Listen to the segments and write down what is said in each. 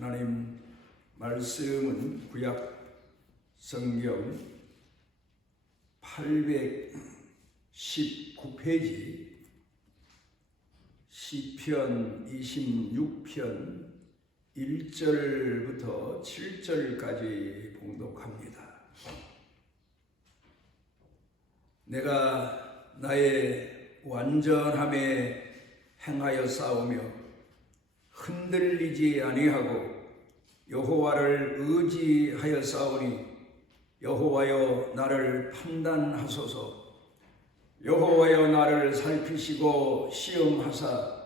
하나님 말씀은 구약 성경 819페이지 시편 26편 1절부터 7절까지 봉독합니다. 내가 나의 완전함에 행하여 싸우며 흔들리지 아니하고 여호와를 의지하여 싸우니 여호와여 나를 판단하소서. 여호와여 나를 살피시고 시험하사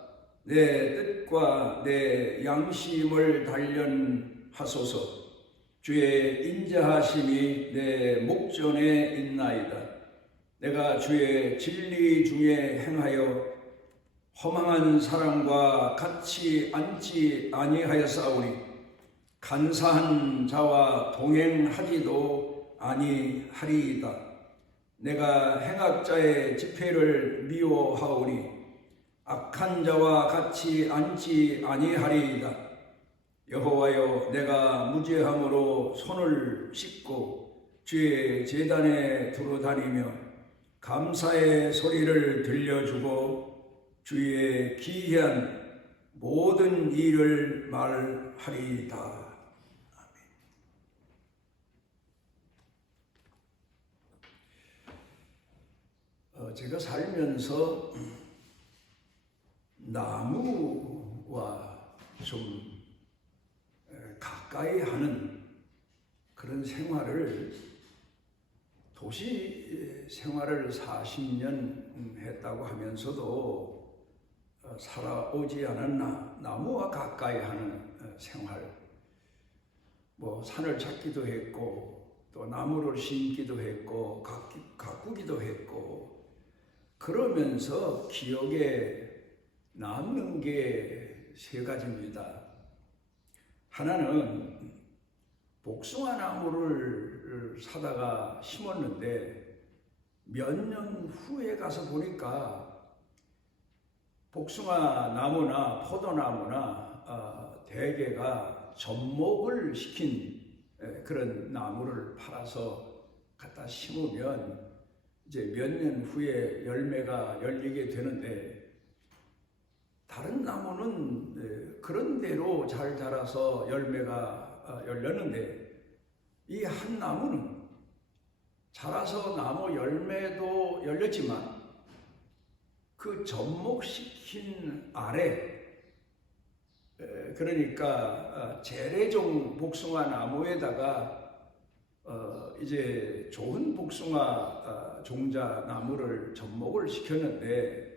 내 뜻과 내 양심을 단련하소서. 주의 인자하심이 내 목전에 있나이다. 내가 주의 진리 중에 행하여 허망한 사람과 같이 앉지 아니하여 싸우니 간사한 자와 동행하지도 아니하리이다. 내가 행악자의 집회를 미워하오니 악한 자와 같이 앉지 아니하리이다. 여호와여 내가 무죄함으로 손을 씻고 주의 제단에 두루다니며 감사의 소리를 들려주고 주의 기이한 모든 일을 말하리이다. 제가 살면서 나무와 좀 가까이 하는 그런 생활을 도시 생활을 40년 했다고 하면서도 살아오지 않은 나무와 가까이 하는 생활, 산을 찾기도 했고 또 나무를 심기도 했고 가꾸기도 했고 그러면서 기억에 남는 게 세 가지입니다. 하나는 복숭아 나무를 사다가 심었는데 몇 년 후에 가서 보니까 복숭아 나무나 포도나무나 대개가 접목을 시킨 그런 나무를 팔아서 갖다 심으면 이제 몇 년 후에 열매가 열리게 되는데 다른 나무는 그런 대로 잘 자라서 열매가 열렸는데 이 한 나무는 자라서 나무 열매도 열렸지만 그 접목시킨 아래, 그러니까 재래종 복숭아 나무에다가 이제 좋은 복숭아 종자 나무를 접목을 시켰는데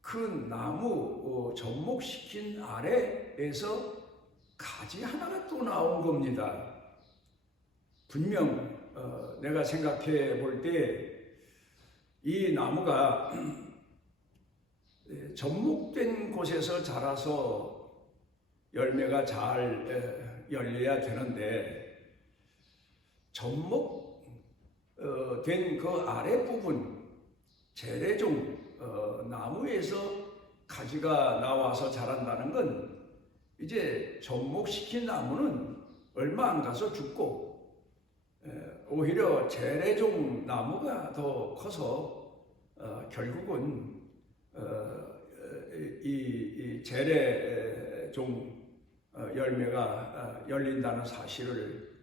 그 나무 접목시킨 아래에서 가지 하나가 또 나온 겁니다. 분명 내가 생각해 볼 때 이 나무가 접목된 곳에서 자라서 열매가 잘 열려야 되는데 접목된 그 아랫부분 재래종 나무에서 가지가 나와서 자란다는 건 이제 접목시킨 나무는 얼마 안 가서 죽고 오히려 재래종 나무가 더 커서 결국은 이 재래종 열매가 열린다는 사실을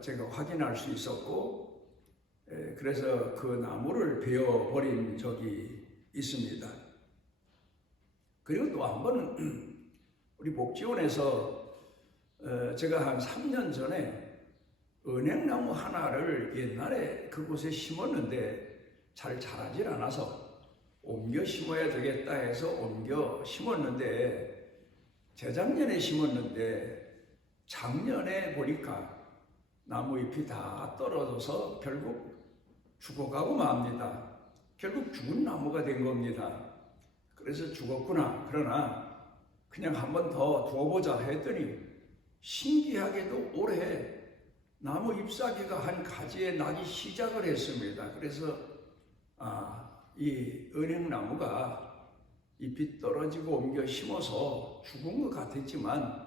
제가 확인할 수 있었고 그래서 그 나무를 베어버린 적이 있습니다. 그리고 또 한 번은 우리 복지원에서 제가 한 3년 전에 은행나무 하나를 옛날에 그곳에 심었는데 잘 자라질 않아서 옮겨 심어야 되겠다 해서 옮겨 심었는데 재작년에 심었는데 작년에 보니까 나무 잎이 다 떨어져서 결국 죽어가고 맙니다. 결국 죽은 나무가 된 겁니다. 그래서 죽었구나. 그러나 그냥 한 번 더 두어보자 했더니 신기하게도 올해 나무 잎사귀가 한 가지에 나기 시작을 했습니다. 그래서 이 은행나무가 잎이 떨어지고 옮겨 심어서 죽은 것 같았지만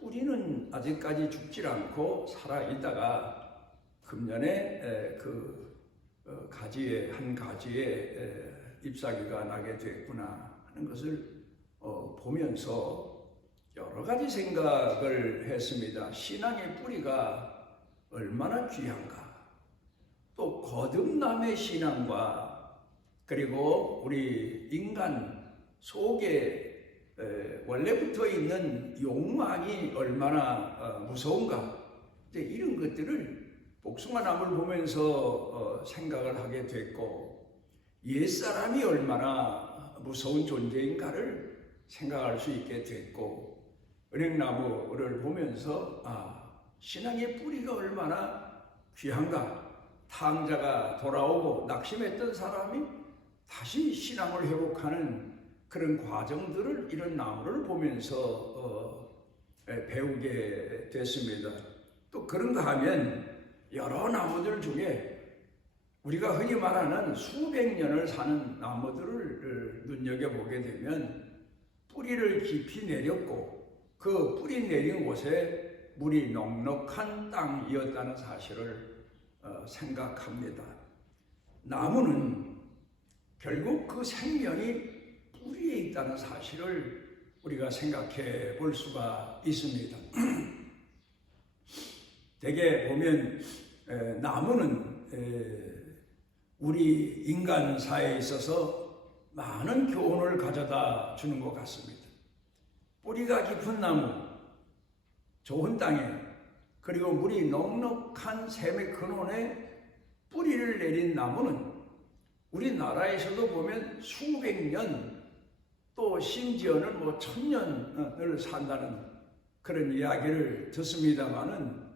뿌리는 아직까지 죽질 않고 살아 있다가 금년에 가지에 한 가지에 잎사귀가 나게 됐구나 하는 것을 보면서 여러 가지 생각을 했습니다. 신앙의 뿌리가 얼마나 귀한가. 또 거듭남의 신앙과 그리고 우리 인간 속에 원래부터 있는 욕망이 얼마나 무서운가. 이제 이런 것들을 복숭아나무를 보면서 생각을 하게 됐고, 옛사람이 얼마나 무서운 존재인가를 생각할 수 있게 됐고, 은행나무를 보면서 신앙의 뿌리가 얼마나 귀한가. 탕자가 돌아오고 낙심했던 사람이 다시 신앙을 회복하는 그런 과정들을 이런 나무를 보면서 배우게 됐습니다. 또 그런가 하면 여러 나무들 중에 우리가 흔히 말하는 수백 년을 사는 나무들을 눈여겨보게 되면 뿌리를 깊이 내렸고 그 뿌리 내린 곳에 물이 넉넉한 땅이었다는 사실을 생각합니다. 나무는 결국 그 생명이 뿌리에 있다는 사실을 우리가 생각해 볼 수가 있습니다. 대개 보면 나무는 우리 인간사에 있어서 많은 교훈을 가져다 주는 것 같습니다. 뿌리가 깊은 나무, 좋은 땅에 그리고 물이 넉넉한 샘의 근원에 뿌리를 내린 나무는 우리나라에서도 보면 수백 년 또 심지어는 1000년을 산다는 그런 이야기를 듣습니다마는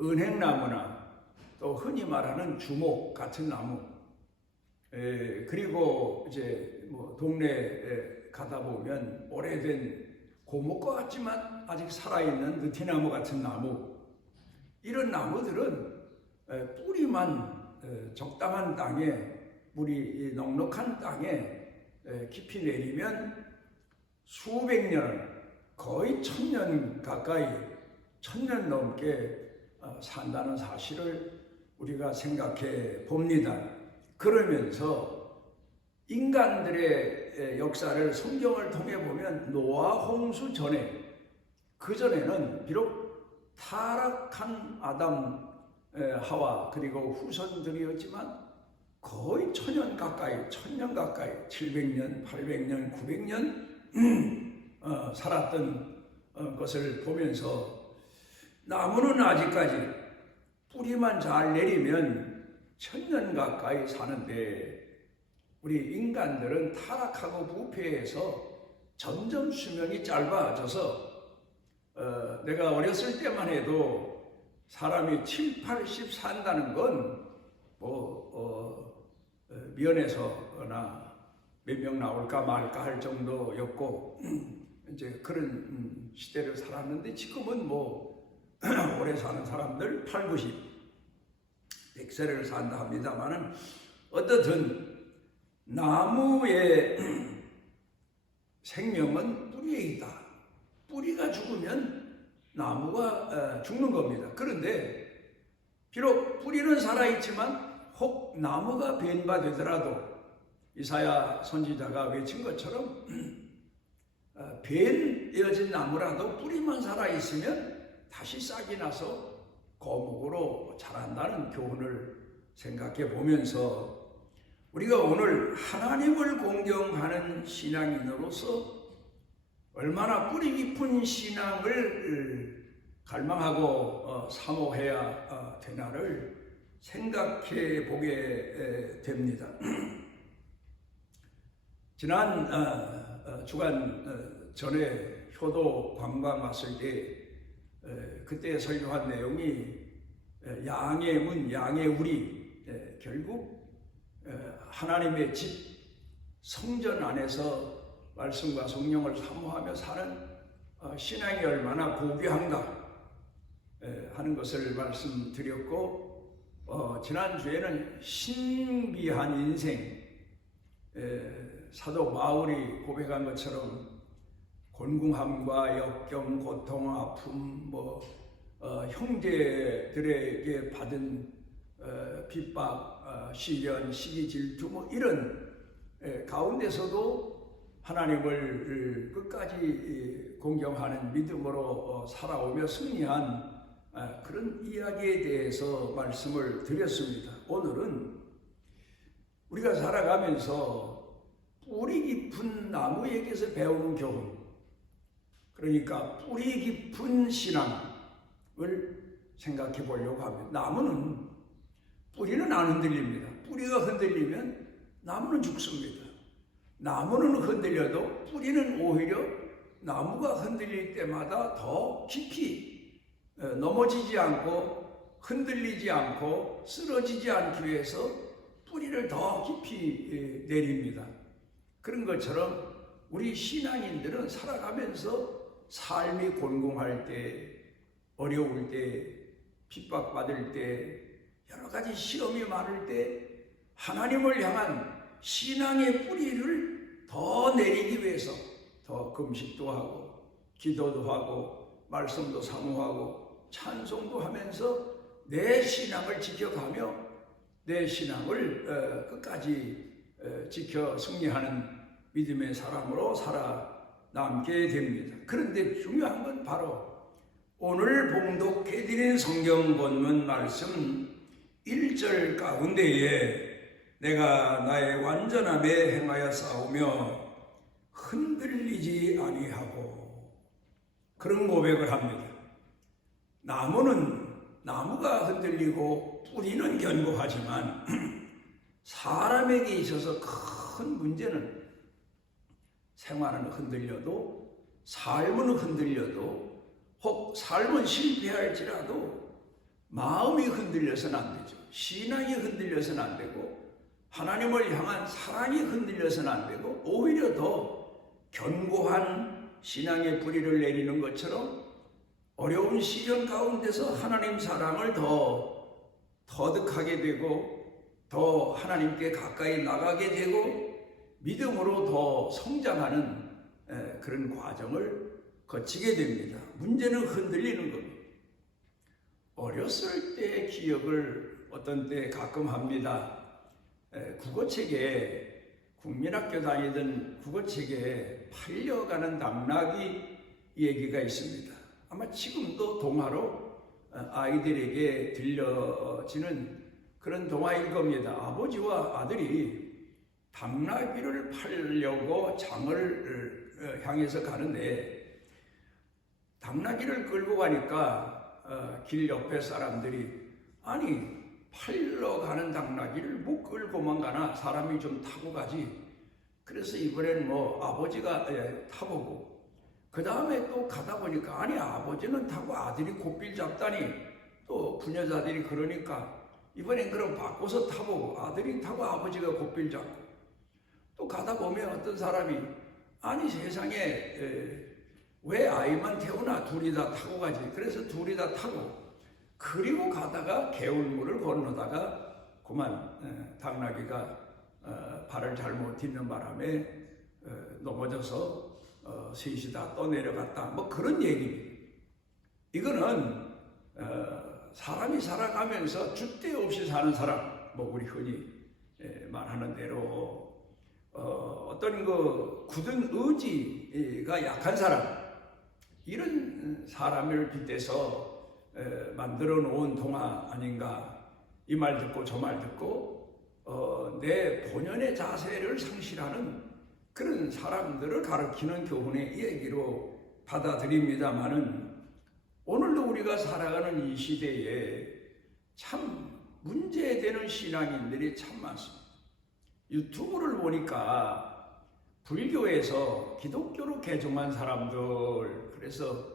은행나무나 또 흔히 말하는 주목 같은 나무 그리고 이제 동네에 가다 보면 오래된 고목과 같지만 아직 살아있는 느티나무 같은 나무 이런 나무들은 뿌리만 적당한 땅에 물이 넉넉한 땅에 깊이 내리면 수백 년 거의 1000년 가까이 1000년 넘게 산다는 사실을 우리가 생각해 봅니다. 그러면서 인간들의 역사를 성경을 통해 보면 노아 홍수 전에 그 전에는 비록 타락한 아담 하와 그리고 후손들이었지만 거의 1000년 가까이 700년, 800년, 900년 살았던 것을 보면서 나무는 아직까지 뿌리만 잘 내리면 1000년 가까이 사는데 우리 인간들은 타락하고 부패해서 점점 수명이 짧아져서 내가 어렸을 때만 해도 사람이 7, 80 산다는 건 미연에서나 몇 명 나올까 말까 할 정도였고 이제 그런 시대를 살았는데 지금은 오래 사는 사람들 8, 90, 100세를 산다 합니다만은 어떻든 나무의 생명은 뿌리에 있다. 뿌리가 죽으면 나무가 죽는 겁니다. 그런데 비록 뿌리는 살아있지만 혹 나무가 벤바 되더라도 이사야 선지자가 외친 것처럼 벤이어진 나무라도 뿌리만 살아있으면 다시 싹이 나서 거목으로 자란다는 교훈을 생각해 보면서 우리가 오늘 하나님을 공경하는 신앙인으로서 얼마나 뿌리 깊은 신앙을 갈망하고 사모해야 되나를 생각해 보게 됩니다. 지난 주간 전에 효도 관광 왔을 때 그때 설교한 내용이 양의 문, 양의 우리 결국 하나님의 집 성전 안에서 말씀과 성령을 사모하며 사는 신앙이 얼마나 고귀한가 하는 것을 말씀드렸고 지난주에는 신비한 인생 사도 바울이 고백한 것처럼 곤궁함과 역경, 고통, 아픔, 형제들에게 받은 핍박, 시련, 시기, 질투 이런 가운데서도 하나님을 끝까지 공경하는 믿음으로 살아오며 승리한 그런 이야기에 대해서 말씀을 드렸습니다. 오늘은 우리가 살아가면서 뿌리 깊은 나무에게서 배우는 교훈, 그러니까 뿌리 깊은 신앙을 생각해 보려고 합니다. 나무는 뿌리는 안 흔들립니다. 뿌리가 흔들리면 나무는 죽습니다. 나무는 흔들려도 뿌리는 오히려 나무가 흔들릴 때마다 더 깊이 넘어지지 않고 흔들리지 않고 쓰러지지 않기 위해서 뿌리를 더 깊이 내립니다. 그런 것처럼 우리 신앙인들은 살아가면서 삶이 곤궁할 때, 어려울 때, 핍박받을 때, 여러 가지 시험이 많을 때 하나님을 향한 신앙의 뿌리를 더 내리기 위해서 더 금식도 하고 기도도 하고 말씀도 사모하고 찬송도 하면서 내 신앙을 지켜가며 내 신앙을 끝까지 지켜 승리하는 믿음의 사람으로 살아남게 됩니다. 그런데 중요한 건 바로 오늘 봉독해드린 성경 본문 말씀 1절 가운데에 내가 나의 완전함에 행하여 싸우며 흔들리지 아니하고 그런 고백을 합니다. 나무가 흔들리고 뿌리는 견고하지만 사람에게 있어서 큰 문제는 생활은 흔들려도 삶은 흔들려도 혹 삶은 실패할지라도 마음이 흔들려서는 안 되죠. 신앙이 흔들려서는 안 되고 하나님을 향한 사랑이 흔들려서는 안 되고 오히려 더 견고한 신앙의 뿌리를 내리는 것처럼 어려운 시련 가운데서 하나님 사랑을 더 터득하게 되고 더 하나님께 가까이 나가게 되고 믿음으로 더 성장하는 그런 과정을 거치게 됩니다. 문제는 흔들리는 겁니다. 어렸을 때의 기억을 어떤 때 가끔 합니다. 국어책에 국민학교 다니던 국어책에 팔려가는 당나귀 얘기가 있습니다. 아마 지금도 동화로 아이들에게 들려지는 그런 동화일 겁니다. 아버지와 아들이 당나귀를 팔려고 장을 향해서 가는데 당나귀를 끌고 가니까 길 옆에 사람들이 아니 팔러 가는 당나귀를 못 끌고만 가나 사람이 좀 타고 가지. 그래서 이번엔 아버지가 타보고 그 다음에 또 가다 보니까 아니 아버지는 타고 아들이 고삐를 잡다니 또 부녀자들이 그러니까 이번엔 그럼 바꿔서 타보고 아들이 타고 아버지가 고삐를 잡고 또 가다 보면 어떤 사람이 아니 세상에 왜 아이만 태우나 둘이 다 타고 가지. 그래서 둘이 다 타고 그리고 가다가 개울물을 건너다가 그만 당나귀가 발을 잘못 딛는 바람에 넘어져서 셋이 다 떠내려갔다. 그런 얘기입니다. 이거는 사람이 살아가면서 줏대 없이 사는 사람, 우리 흔히 말하는 대로 어떤 굳은 의지가 약한 사람, 이런 사람을 빗대서 만들어 놓은 동화 아닌가. 이 말 듣고 저 말 듣고 내 본연의 자세를 상실하는 그런 사람들을 가르치는 교훈의 얘기로 받아들입니다마는 오늘도 우리가 살아가는 이 시대에 참 문제되는 신앙인들이 참 많습니다. 유튜브를 보니까 불교에서 기독교로 개종한 사람들, 그래서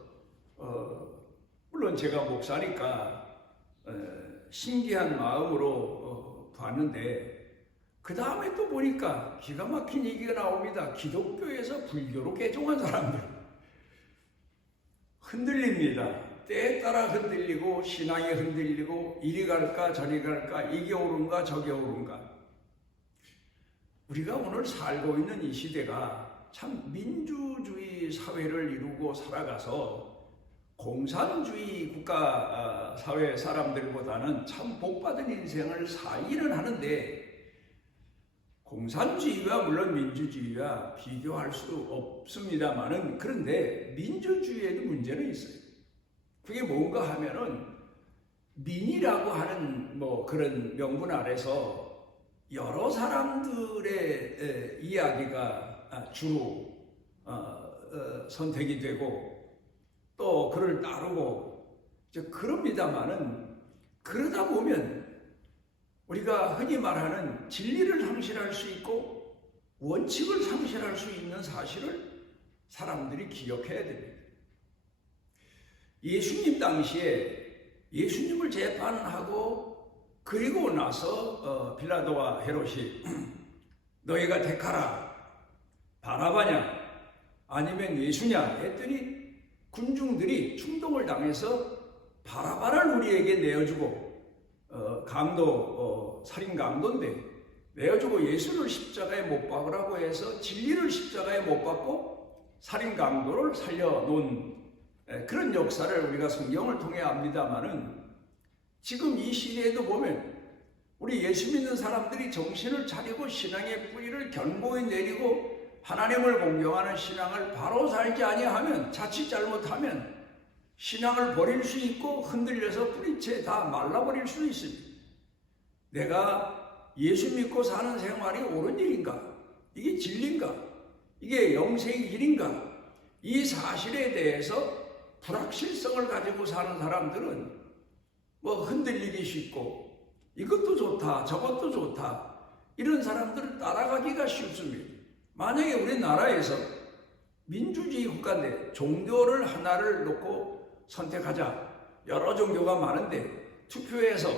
물론 제가 목사니까 신기한 마음으로 봤는데 그 다음에 또 보니까 기가 막힌 얘기가 나옵니다. 기독교에서 불교로 개종한 사람들 흔들립니다. 때에 따라 흔들리고 신앙이 흔들리고 이리 갈까 저리 갈까 이게 옳은가 저게 옳은가. 우리가 오늘 살고 있는 이 시대가 참 민주주의 사회를 이루고 살아가서 공산주의 국가 사회 사람들보다는 참 복받은 인생을 살기는 하는데, 공산주의와 물론 민주주의와 비교할 수 없습니다만은, 그런데 민주주의에도 문제는 있어요. 그게 뭔가 하면은 민이라고 하는 그런 명분 아래서 여러 사람들의 이야기가 주로 선택이 되고 또 그를 따르고 그럽니다마는, 그러다 보면 우리가 흔히 말하는 진리를 상실할 수 있고 원칙을 상실할 수 있는 사실을 사람들이 기억해야 됩니다. 예수님 당시에 예수님을 재판하고 그리고 나서 빌라도와 헤롯이 너희가 택하라, 바라바냐 아니면 예수냐 했더니 군중들이 충동을 당해서 바라바를 우리에게 내어주고, 살인 강도인데 내어주고 예수를 십자가에 못 박으라고 해서 진리를 십자가에 못 박고 살인 강도를 살려놓은 그런 역사를 우리가 성경을 통해 압니다마는, 지금 이 시대에도 보면 우리 예수 믿는 사람들이 정신을 차리고 신앙의 뿌리를 견고히 내리고 하나님을 공경하는 신앙을 바로 살지 아니하면, 자칫 잘못하면 신앙을 버릴 수 있고 흔들려서 뿌리채 다 말라버릴 수 있습니다. 내가 예수 믿고 사는 생활이 옳은 일인가? 이게 진리인가? 이게 영생의 길인가? 이 사실에 대해서 불확실성을 가지고 사는 사람들은 흔들리기 쉽고 이것도 좋다 저것도 좋다 이런 사람들을 따라가기가 쉽습니다. 만약에 우리나라에서 민주주의 국가인데 종교를 하나를 놓고 선택하자, 여러 종교가 많은데 투표해서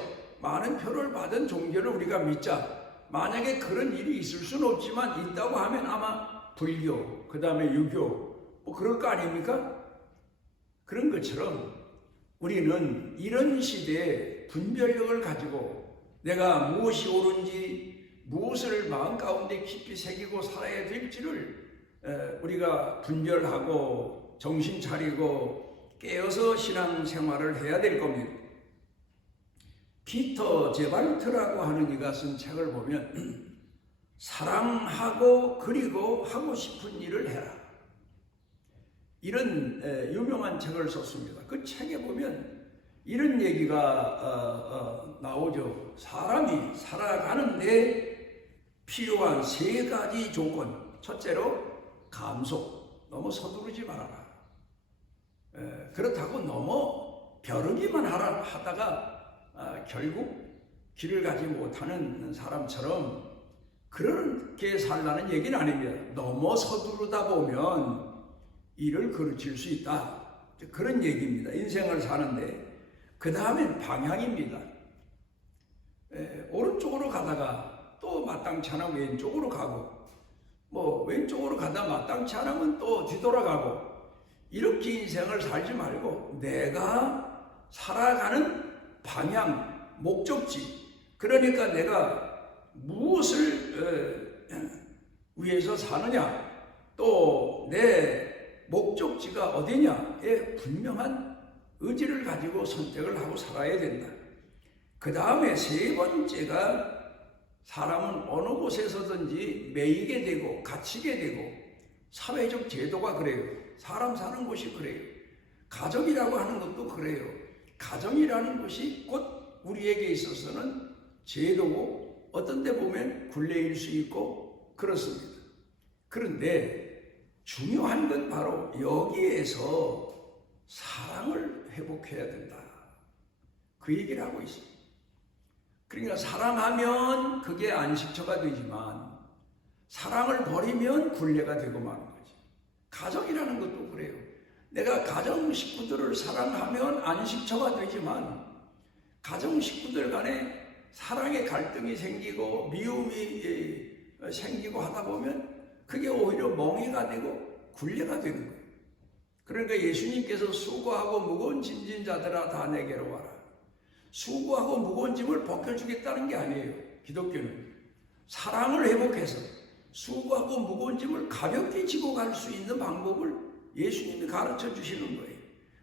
많은 표를 받은 종교를 우리가 믿자, 만약에 그런 일이 있을 수는 없지만 있다고 하면 아마 불교, 그 다음에 유교 그럴 거 아닙니까? 그런 것처럼 우리는 이런 시대에 분별력을 가지고 내가 무엇이 옳은지, 무엇을 마음 가운데 깊이 새기고 살아야 될지를 우리가 분별하고 정신 차리고 깨어서 신앙생활을 해야 될 겁니다. 피터 제발트라고 하는 이가 쓴 책을 보면 사랑하고 그리고 하고 싶은 일을 해라, 이런 유명한 책을 썼습니다. 그 책에 보면 이런 얘기가 나오죠. 사람이 살아가는데 필요한 세 가지 조건. 첫째로 감속, 너무 서두르지 말아라. 그렇다고 너무 벼르기만 하다가 결국 길을 가지 못하는 사람처럼 그렇게 살라는 얘기는 아닙니다. 너무 서두르다 보면 일을 그르칠 수 있다, 그런 얘기입니다. 인생을 사는데. 그 다음엔 방향입니다. 오른쪽으로 가다가 또 마땅치 않으면 왼쪽으로 가고, 왼쪽으로 가다 마땅치 않으면 또 뒤돌아가고, 이렇게 인생을 살지 말고 내가 살아가는 방향, 목적지, 그러니까 내가 무엇을 위해서 사느냐, 또 내 목적지가 어디냐에 분명한 의지를 가지고 선택을 하고 살아야 된다. 그 다음에 세 번째가 사람은 어느 곳에서든지 매이게 되고 갇히게 되고, 사회적 제도가 그래요. 사람 사는 곳이 그래요. 가정이라고 하는 것도 그래요. 가정이라는 것이 곧 우리에게 있어서는 제도고 어떤 데 보면 굴레일 수 있고 그렇습니다. 그런데 중요한 건 바로 여기에서 사랑을 회복해야 된다, 그 얘기를 하고 있습니다. 그러니까 사랑하면 그게 안식처가 되지만 사랑을 버리면 굴레가 되고 마는 거지. 가정이라는 것도 그래요. 내가 가정 식구들을 사랑하면 안식처가 되지만 가정 식구들 간에 사랑의 갈등이 생기고 미움이 생기고 하다 보면 그게 오히려 멍해가 되고 굴레가 되는 거예요. 그러니까 예수님께서 수고하고 무거운 짐진 자들아 다 내게로 와라. 수고하고 무거운 짐을 벗겨주겠다는 게 아니에요. 기독교는 사랑을 회복해서 수고하고 무거운 짐을 가볍게 지고 갈 수 있는 방법을 예수님이 가르쳐 주시는 거예요.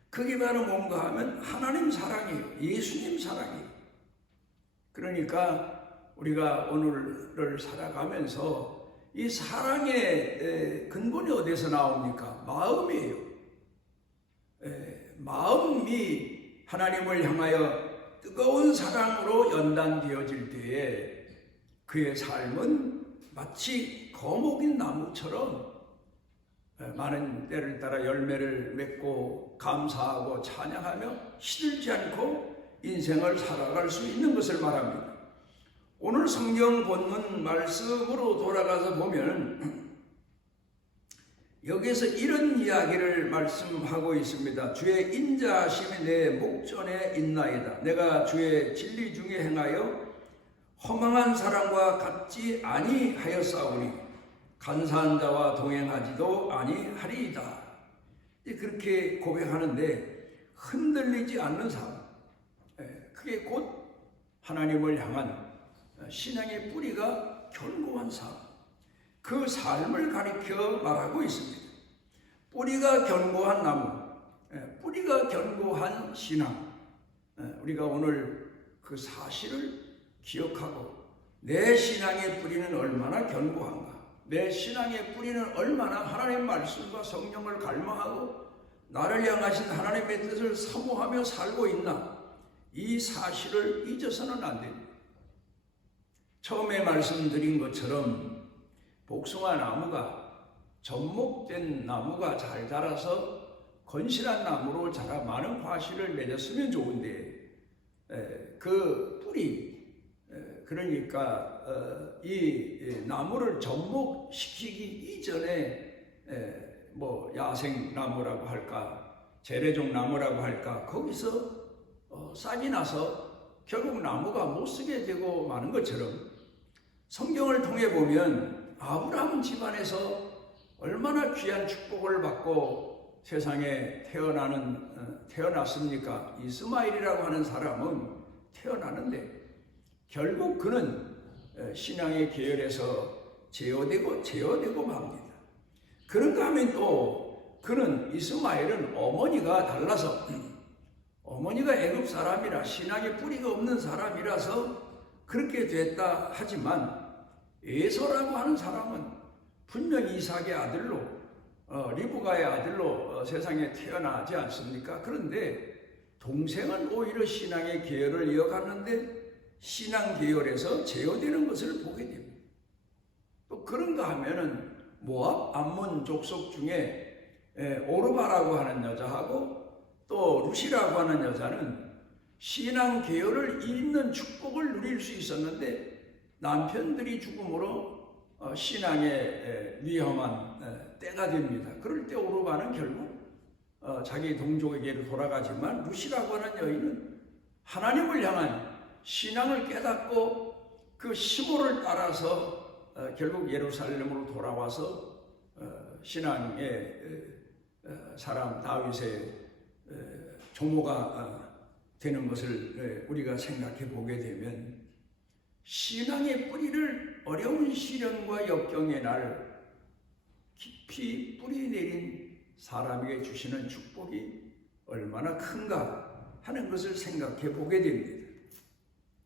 그게 바로 뭔가 하면 하나님 사랑이에요. 예수님 사랑이에요. 그러니까 우리가 오늘을 살아가면서 이 사랑의 근본이 어디서 나옵니까? 마음이에요. 마음이 하나님을 향하여 뜨거운 사랑으로 연단되어질 때에 그의 삶은 마치 거목인 나무처럼 많은 때를 따라 열매를 맺고 감사하고 찬양하며 시들지 않고 인생을 살아갈 수 있는 것을 말합니다. 오늘 성경 본문 말씀으로 돌아가서 보면 여기서 이런 이야기를 말씀하고 있습니다. 주의 인자하심이 내 목전에 있나이다. 내가 주의 진리 중에 행하여 허망한 사람과 같지 아니하였사오니 간사한 자와 동행하지도 아니하리이다. 그렇게 고백하는데 흔들리지 않는 삶, 그게 곧 하나님을 향한 신앙의 뿌리가 견고한 삶, 그 삶을 가리켜 말하고 있습니다. 뿌리가 견고한 나무, 뿌리가 견고한 신앙, 우리가 오늘 그 사실을 기억하고 내 신앙의 뿌리는 얼마나 견고한가, 내 신앙의 뿌리는 얼마나 하나님의 말씀과 성령을 갈망하고 나를 향하신 하나님의 뜻을 사모하며 살고 있나, 이 사실을 잊어서는 안 됩니다. 처음에 말씀드린 것처럼 복숭아 나무가 접목된 나무가 잘 자라서 건실한 나무로 자라 많은 과실을 맺었으면 좋은데 그 뿌리, 그러니까 이 나무를 접목시키기 이전에 뭐 야생 나무라고 할까, 재래종 나무라고 할까, 거기서 싹이 나서 결국 나무가 못 쓰게 되고 마는 것처럼 성경을 통해 보면 아브라함 집안에서 얼마나 귀한 축복을 받고 세상에 태어났습니까? 이스마엘이라고 하는 사람은 태어나는데 결국 그는 신앙의 계열에서 제어되고 맙니다. 그런가 하면 또 그는, 이스마엘은 어머니가 달라서 어머니가 애굽 사람이라 신앙의 뿌리가 없는 사람이라서 그렇게 됐다 하지만 에서라고 하는 사람은 분명히 이삭의 아들로 리브가의 아들로 세상에 태어나지 않습니까? 그런데 동생은 오히려 신앙의 계열을 이어갔는데 신앙 계열에서 제어되는 것을 보게 됩니다. 또 그런가 하면은 모압 암몬 족속 중에 오르바라고 하는 여자하고 또 루시라고 하는 여자는 신앙 계열을 잇는 축복을 누릴 수 있었는데 남편들이 죽음으로 신앙의 위험한 때가 됩니다. 그럴 때 오르바는 결국 자기 동족에게로 돌아가지만 루시라고 하는 여인은 하나님을 향한 신앙을 깨닫고 그 시모를 따라서 결국 예루살렘으로 돌아와서 신앙의 사람 다윗의 조모가 되는 것을 우리가 생각해 보게 되면 신앙의 뿌리를 어려운 시련과 역경의 날 깊이 뿌리 내린 사람에게 주시는 축복이 얼마나 큰가 하는 것을 생각해 보게 됩니다.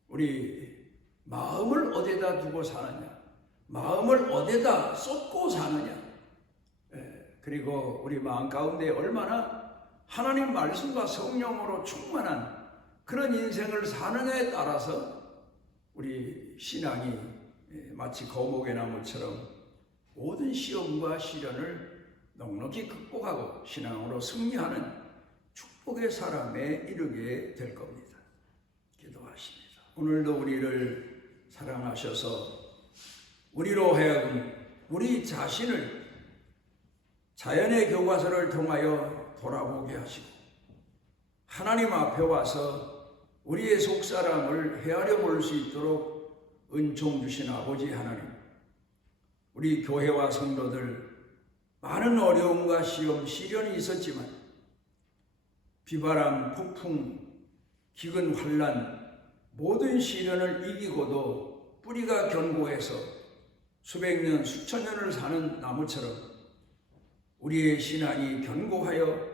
우리 마음을 어디다 두고 사느냐, 마음을 어디다 쏟고 사느냐, 그리고 우리 마음 가운데 얼마나 하나님 말씀과 성령으로 충만한 그런 인생을 사느냐에 따라서 우리 신앙이 마치 거목의 나무처럼 모든 시험과 시련을 넉넉히 극복하고 신앙으로 승리하는 축복의 사람에 이르게 될 겁니다. 기도하십니다. 오늘도 우리를 사랑하셔서 우리로 하여금 우리 자신을 자연의 교과서를 통하여 돌아보게 하시고 하나님 앞에 와서 우리의 속사람을 헤아려 볼 수 있도록 은총 주신 아버지 하나님, 우리 교회와 성도들 많은 어려움과 시험, 시련이 있었지만 비바람, 폭풍, 기근, 환난 모든 시련을 이기고도 뿌리가 견고해서 수백 년, 수천 년을 사는 나무처럼 우리의 신앙이 견고하여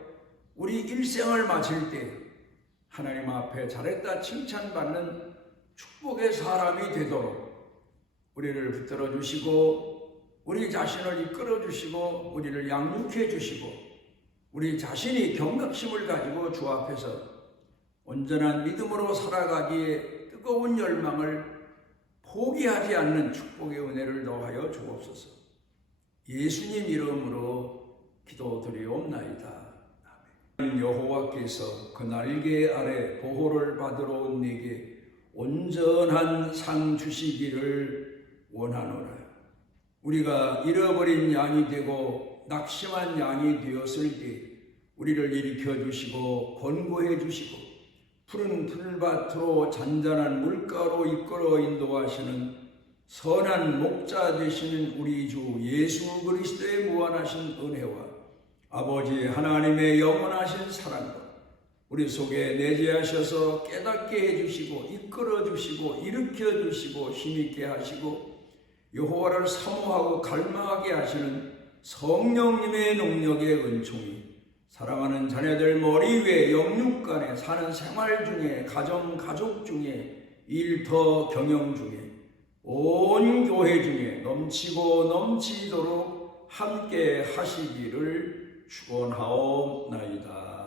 우리 일생을 마칠 때 하나님 앞에 잘했다 칭찬받는 축복의 사람이 되도록 우리를 붙들어 주시고 우리 자신을 이끌어 주시고 우리를 양육해 주시고 우리 자신이 경각심을 가지고 주 앞에서 온전한 믿음으로 살아가기에 뜨거운 열망을 포기하지 않는 축복의 은혜를 더하여 주옵소서. 예수님 이름으로 기도드리옵나이다. 아멘. 여호와께서 그 날개 아래 보호를 받으러 온 내게 온전한 상 주시기를 원하노라. 우리가 잃어버린 양이 되고 낙심한 양이 되었을 때 우리를 일으켜 주시고 권고해 주시고 푸른 풀밭으로 잔잔한 물가로 이끌어 인도하시는 선한 목자 되시는 우리 주 예수 그리스도의 무한하신 은혜와 아버지 하나님의 영원하신 사랑과 우리 속에 내재하셔서 깨닫게 해주시고 이끌어 주시고 일으켜 주시고 힘있게 하시고 여호와를 사모하고 갈망하게 하시는 성령님의 능력의 은총이 사랑하는 자녀들 머리 위에 영육간에 사는 생활 중에 가족 중에 일터 경영 중에 온 교회 중에 넘치고 넘치도록 함께 하시기를 축원하옵나이다.